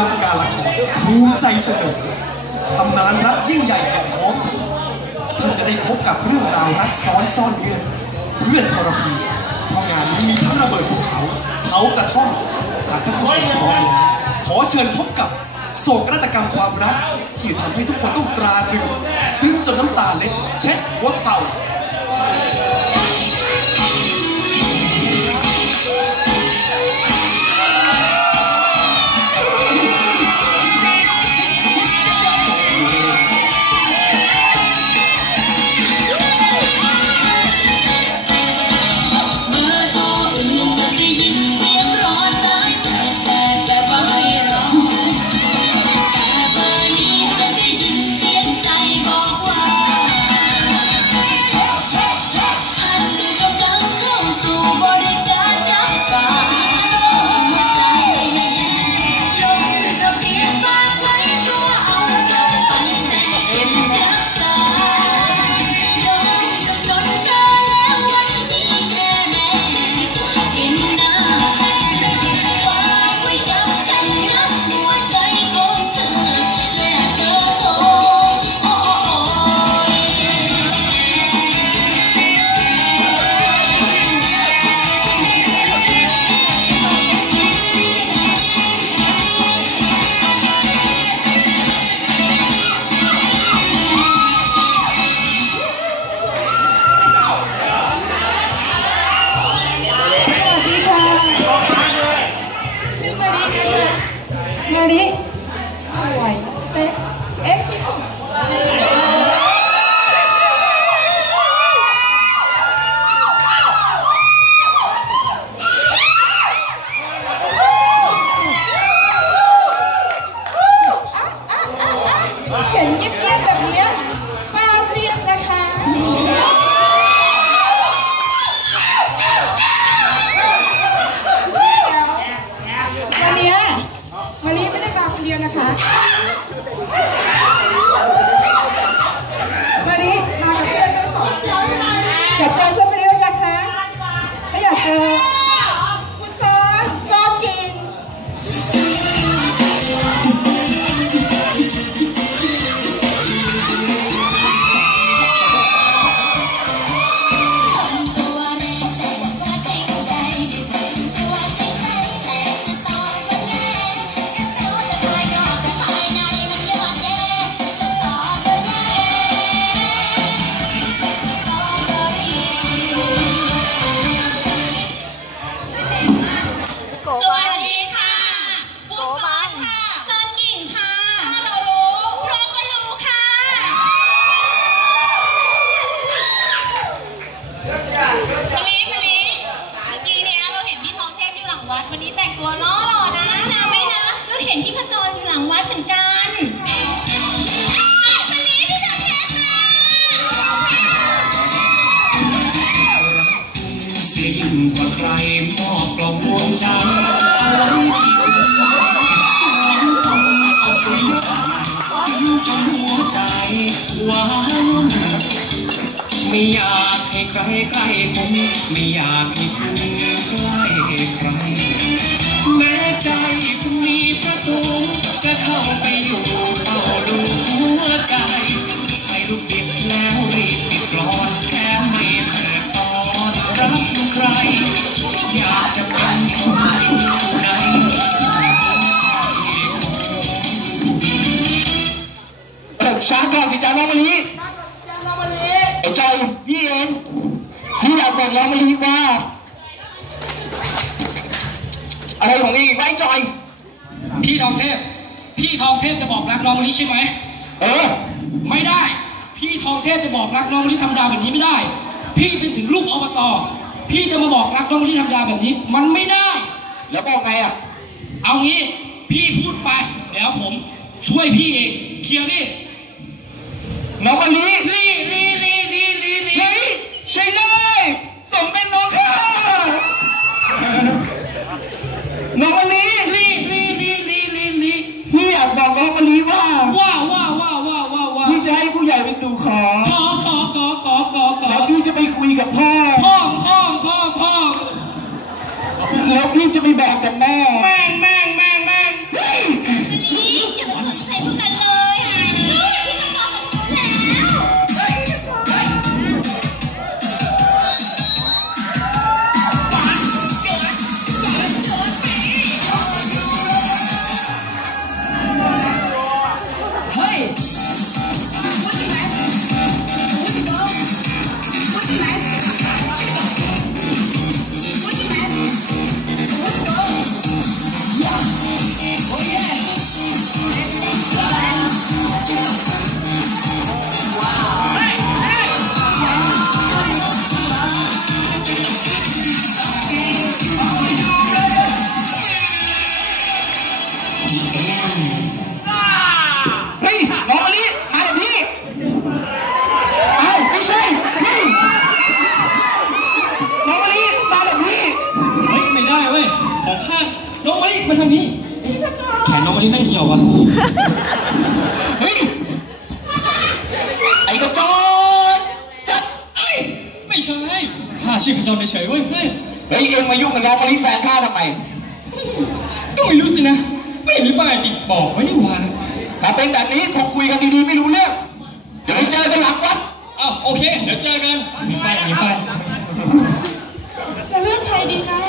ดังการละครภูมิใจเสนอตำนานรักยิ่งใหญ่แห่งท้องถิ่นท่านจะได้พบกับเรื่องราวรักซ้อนซ่อนเงื่อนเพื่อนทรพีเพราะงานนี้มีทั้งระเบิดภูเขาเผากระท่อมหากท่านผู้ชมพร้อมแล้วขอเชิญพบกับโศกนาฏกรรมความรัก ที่ทำให้ทุกคนต้องตราตรึงซึ้งจนน้ำตาเล็ดเช็ดหัวเต่า ไม่อยากให้คุณใกล้ใคร แม้ใจคุณมีประตู จะเข้าไปอยู่เข้าดูหัวใจ ใส่ลูกบิดแล้วรีบปิดกรอนแค่ไม่เปิดตอนรับใคร อยากจะเป็นคนอยู่ในใจเออช้าก่อนสิจ้าน้องมะลิ พี่อยากบอกน้องมะลิว่าอะไรของเองอีกไหมจอย พี่ทองเทพ พี่ทองเทพจะบอกรักน้องมะลิใช่ไหม เออ ไม่ได้ พี่ทองเทพจะบอกรักน้องมะลิธรรมดาแบบนี้ไม่ได้ พี่เป็นถึงลูกอบต พี่จะมาบอกรักน้องมะลิธรรมดาแบบนี้ มันไม่ได้ แล้วบอกไงอะ เอางี้ พี่พูดไป แล้วผมช่วยพี่เอง เคลียร์ดิน้องมะลิลีลีลีลีลีลีเฮ้ย ใช่ได้สมเป็นน้องค่ะน้องมะลิลีลีลีลีลีลีพี่อยากบอกน้องมะลิว่าว้าวว้าวว้าวว้าวว้าวว้าวพี่จะให้ผู้ใหญ่ไปสู่ขอ ขอขอขอขอขอขอแล้วพี่จะไปคุยกับพ่อ พ่อพ่อพ่อพ่อแล้วพี่จะไปบอกกับแม่แม่งแม่ มาทางนี้ แขนน้องมะลิแม่งเหี่ยวว่ะ เฮ้ย ไอ้กระจอกจัดเอ้ยไม่ใช่ข้าชื่อกระจอกเฉยเว้ยเฮ้ยเอ็งมายุ่งกับน้องมะลิแฟนข้าทำไมก็ไม่รู้สินะ ไม่เห็นมีป้ายติดบอกไว้นี่หว่ามาเป็นแบบนี้พอคุยกันดีๆไม่รู้เรื่อง เดี๋ยวไปเจอกันหลังวัดอ้าวโอเค เดี๋ยวเจอกัน มีไฟมีไฟจะเลือกใครดีนะ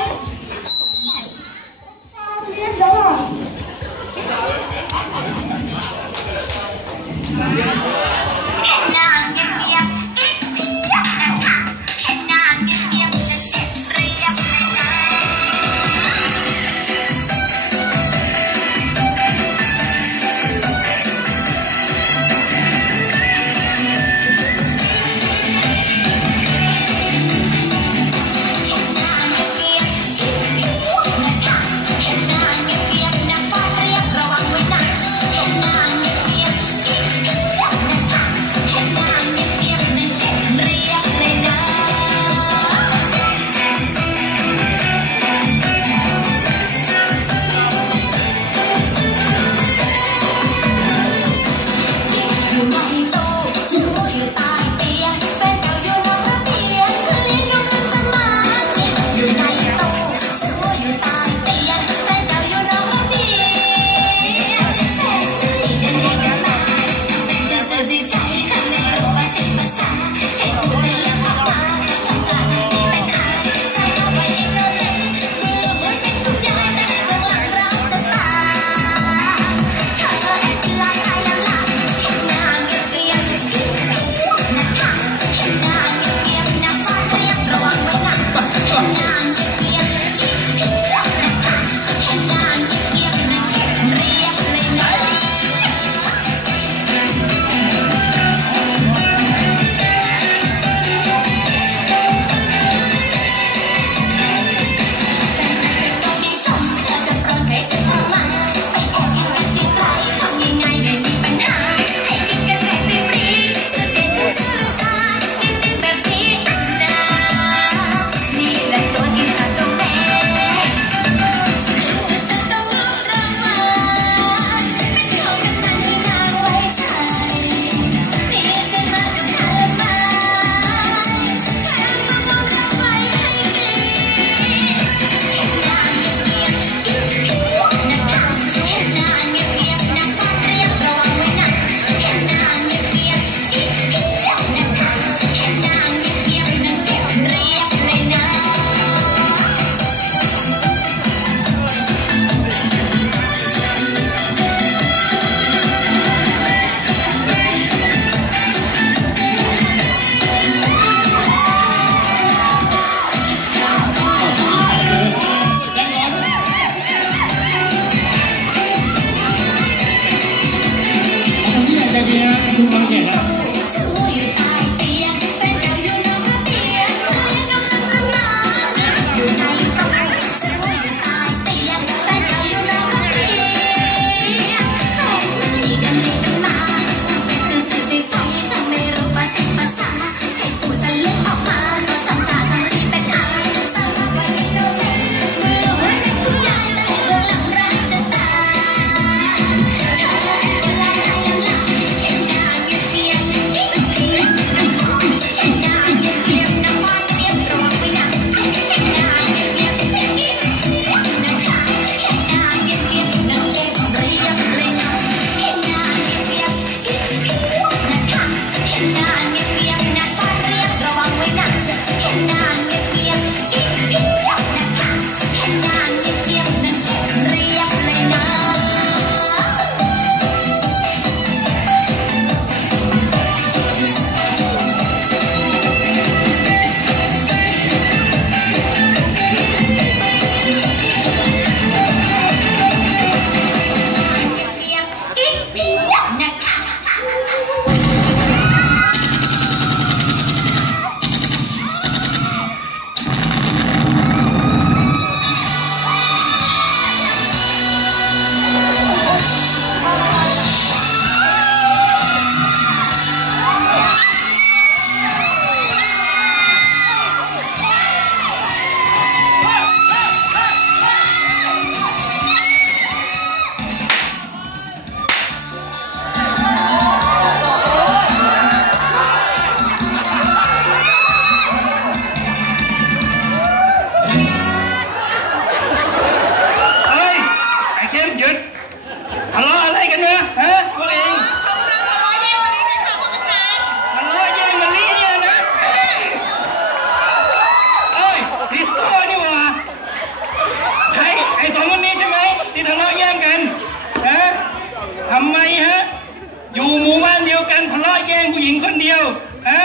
ลาะแย่งผู้หญิงคนเดียวฮะ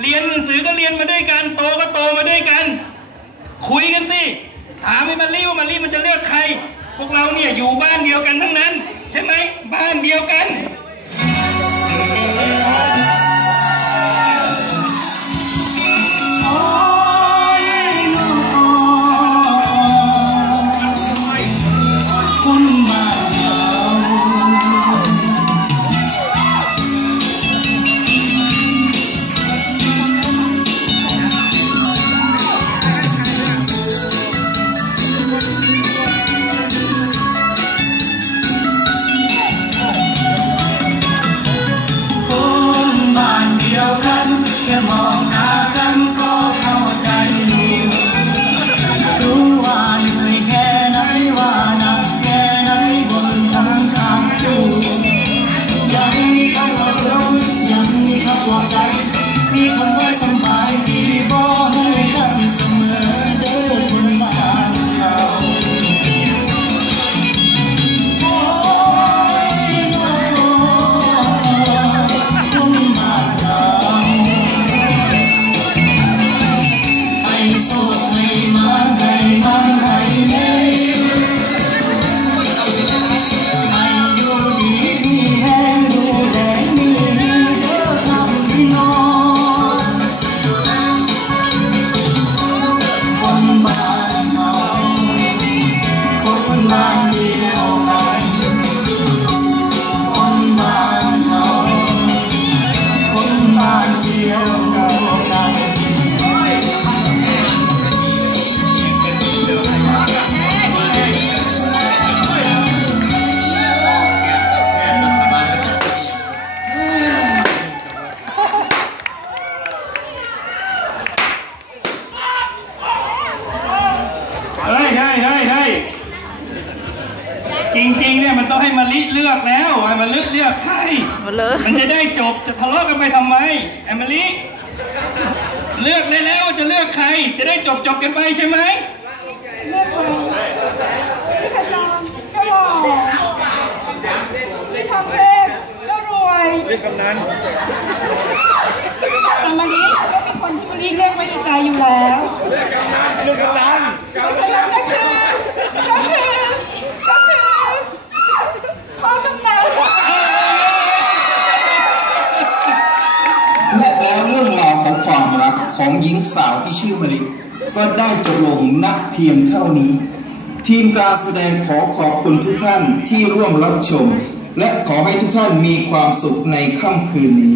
เรียนหนังสือก็เรียนมาด้วยกันโตก็โตมาด้วยกัน คุยกันสิถามให้มารีว่ามารีมันจะเลือกใคร พวกเราเนี่ยอยู่บ้านเดียวกันทั้งนั้น ใช่ไหมบ้านเดียวกัน จริงๆเนี่ยมันต้องให้มาลิเลือกแล้วให้มาลิเลือกใครมันจะได้จบจะทะเลาะกันไปทำไมแอมมาลิเลือกได้แล้วว่าจะเลือกใคร จะได้จบจบกันไปใช่ไหมเลือกใครพี่ขจรก็หล่อพี่ทำเพศก็รวยเลือกกำนันแต่มานี้ก็มีคนที่มารีเลือกไว้ในใจอยู่แล้วเลือกกำนันเลือกกำนันก็คือก็คือก็คือพ่อกำนัน และแล้วเรื่องราวของความรักของ หญิงสาวที่ชื่อมะลิก็ได้จบลงนักเพียงเท่านี้ ทีมการแสดงขอขอบคุณทุกท่านที่ร่วมรับชม และขอให้ทุกท่านมีความสุขในค่ำคืนนี้